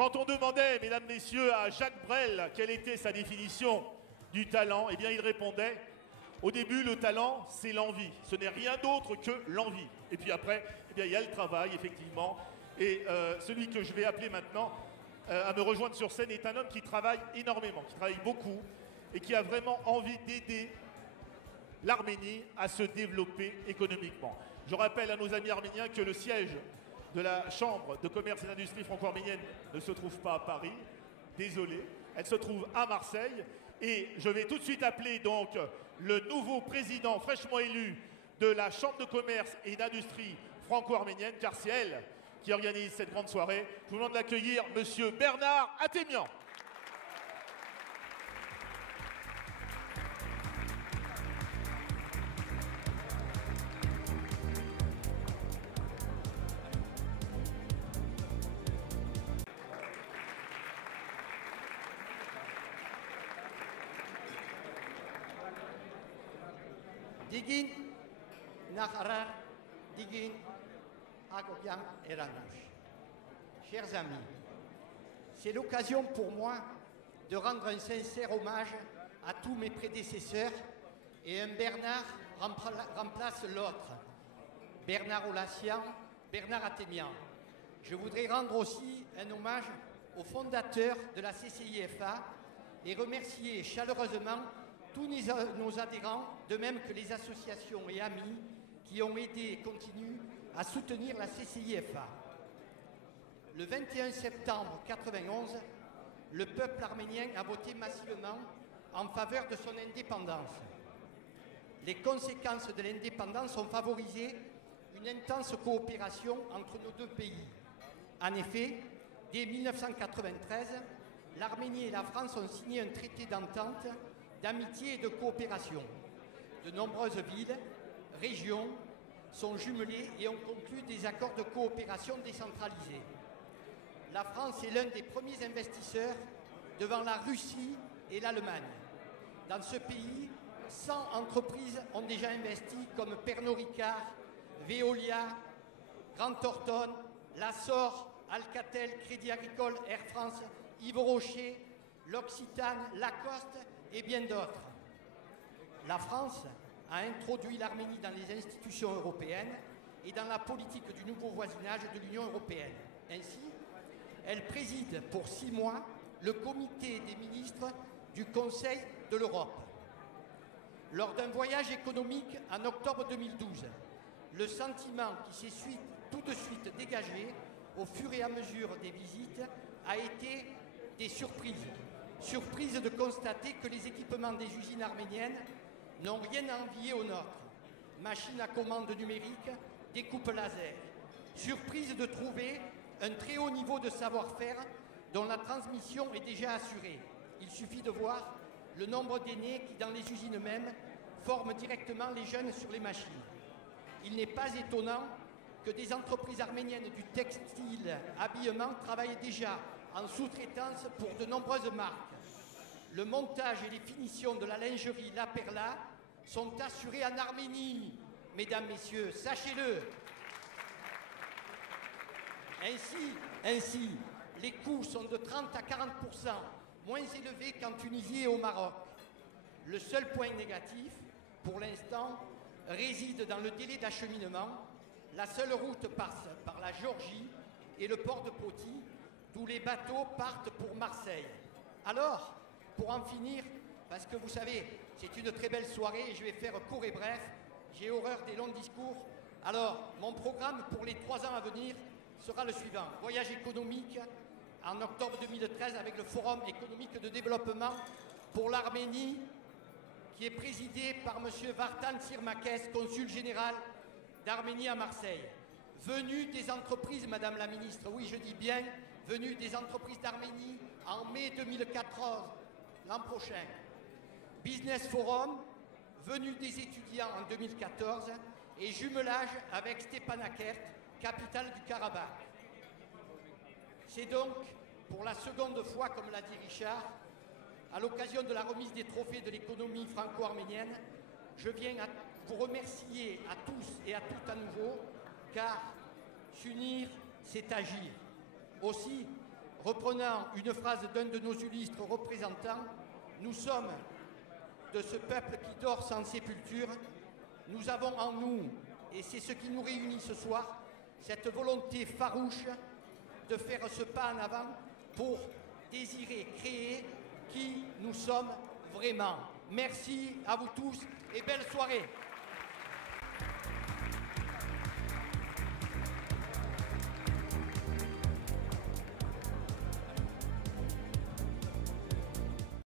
Quand on demandait, mesdames, messieurs, à Jacques Brel quelle était sa définition du talent, eh bien il répondait, au début, le talent, c'est l'envie. Ce n'est rien d'autre que l'envie. Et puis après, eh bien, il y a le travail, effectivement. Et celui que je vais appeler maintenant à me rejoindre sur scène est un homme qui travaille énormément, qui travaille beaucoup et qui a vraiment envie d'aider l'Arménie à se développer économiquement. Je rappelle à nos amis arméniens que le siège de la Chambre de commerce et d'industrie franco-arménienne ne se trouve pas à Paris. Désolé, elle se trouve à Marseille. Et je vais tout de suite appeler donc le nouveau président fraîchement élu de la Chambre de commerce et d'industrie franco-arménienne, car c'est elle qui organise cette grande soirée. Je vous demande d'accueillir Monsieur Bernard Atemian. Digin, Naharar, Digin, Agobiam et Ranouch. Chers amis, c'est l'occasion pour moi de rendre un sincère hommage à tous mes prédécesseurs et un Bernard remplace l'autre. Bernard Olassian, Bernard Atemian. Je voudrais rendre aussi un hommage aux fondateurs de la CCIFA et remercier chaleureusement tous nos adhérents, de même que les associations et amis qui ont aidé et continuent à soutenir la CCIFA. Le 21 septembre 1991, le peuple arménien a voté massivement en faveur de son indépendance. Les conséquences de l'indépendance ont favorisé une intense coopération entre nos deux pays. En effet, dès 1993, l'Arménie et la France ont signé un traité d'entente, d'amitié et de coopération. De nombreuses villes, régions sont jumelées et ont conclu des accords de coopération décentralisés. La France est l'un des premiers investisseurs devant la Russie et l'Allemagne. Dans ce pays, 100 entreprises ont déjà investi comme Pernod Ricard, Veolia, Grant Thornton, Lassor, Alcatel, Crédit Agricole, Air France, Yves Rocher, l'Occitane, Lacoste et bien d'autres. La France a introduit l'Arménie dans les institutions européennes et dans la politique du nouveau voisinage de l'Union européenne. Ainsi, elle préside pour 6 mois le comité des ministres du Conseil de l'Europe. Lors d'un voyage économique en octobre 2012, le sentiment qui s'est tout de suite dégagé au fur et à mesure des visites a été des surprises. Surprise de constater que les équipements des usines arméniennes n'ont rien à envier aux nôtres. Machines à commande numérique, découpe laser. Surprise de trouver un très haut niveau de savoir-faire dont la transmission est déjà assurée. Il suffit de voir le nombre d'aînés qui, dans les usines mêmes, forment directement les jeunes sur les machines. Il n'est pas étonnant que des entreprises arméniennes du textile, habillement travaillent déjà en sous-traitance pour de nombreuses marques. Le montage et les finitions de la lingerie La Perla sont assurés en Arménie. Mesdames, messieurs, sachez-le. Ainsi, les coûts sont de 30 à 40% moins élevés qu'en Tunisie et au Maroc. Le seul point négatif, pour l'instant, réside dans le délai d'acheminement. La seule route passe par la Géorgie et le port de Poti, d'où les bateaux partent pour Marseille. Alors, pour en finir, parce que vous savez, c'est une très belle soirée et je vais faire court et bref, j'ai horreur des longs discours. Alors, mon programme pour les 3 ans à venir sera le suivant. Voyage économique en octobre 2013 avec le Forum économique de développement pour l'Arménie, qui est présidé par M. Vartan Sirmakes, consul général d'Arménie à Marseille. Venue des entreprises, Madame la Ministre, oui je dis bien, venue des entreprises d'Arménie en mai 2014, l'an prochain. Business Forum, venue des étudiants en 2014 et jumelage avec Stepanakert, capitale du Karabakh. C'est donc pour la seconde fois, comme l'a dit Richard, à l'occasion de la remise des trophées de l'économie franco-arménienne, je viens vous remercier à tous et à toutes à nouveau, car s'unir, c'est agir. Aussi, reprenant une phrase d'un de nos illustres représentants, nous sommes de ce peuple qui dort sans sépulture. Nous avons en nous, et c'est ce qui nous réunit ce soir, cette volonté farouche de faire ce pas en avant pour désirer créer qui nous sommes vraiment. Merci à vous tous et belle soirée.